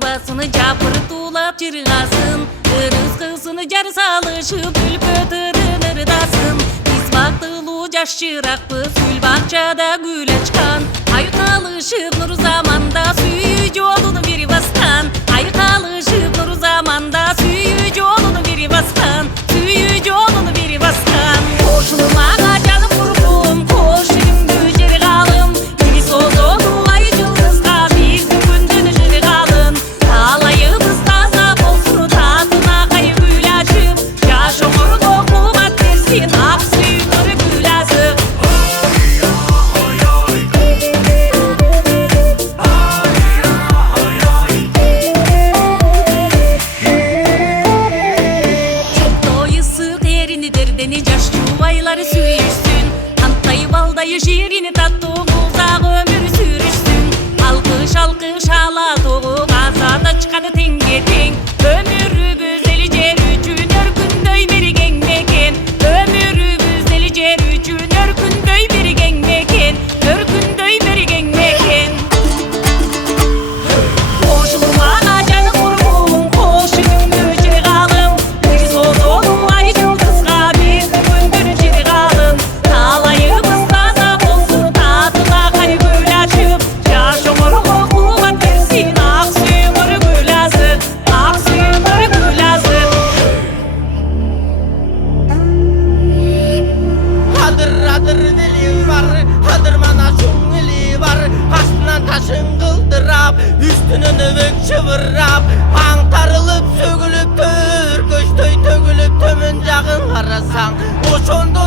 trubasını Japır tulap çırgasın. Rızkısını jar salışıp gül pötürün ırdasın. Biz baktılı yaşçırakpız gül bahçada gül açkan. Hayır alışıp nur zamanda suyucu olunu biri baskan. Hayır alışıp nur zamanda suyucu olunu biri baskan. Suyucu olunu biri baskan. Koşuluma canım kurkum, koşun güceri kalım. Biri sozolu ay yıldızga biz gündün jiri kalın. Alayımız taza bolsun tatına kayı gül açıp. Yaş omur dokumat versin ak suyunur gül azıp. Deni süyüşsün, Antayı baldayı şirini tattığımızda ömür sürüşsün. Alkış alkış hala toğu Gazada çıkanı tenge teng. Ömürümüz eli cer üçün örkündöy beri gengmeken. Ömürümüz eli cer üçün örkündöy beri gengmeken. Örkündöy beri gengmeken. Koşuluma canım kurkum, koşunun gücü kalım. Bir soz olum ay yıldızga biz gündür jiri kalın. Alayımız taza bolsun tatına kayı gül açıp. Yaş omur okumat versin ak suyumur gül azıp. Ak suyumur gül azıp. Hadır deli var, hadır mana şungili var. Astından taşın kıldırap, üstünün övük çıvırap. Antarılıp sögülüp tör, köştöy tögülüp tömün jağın karasan. Oşondo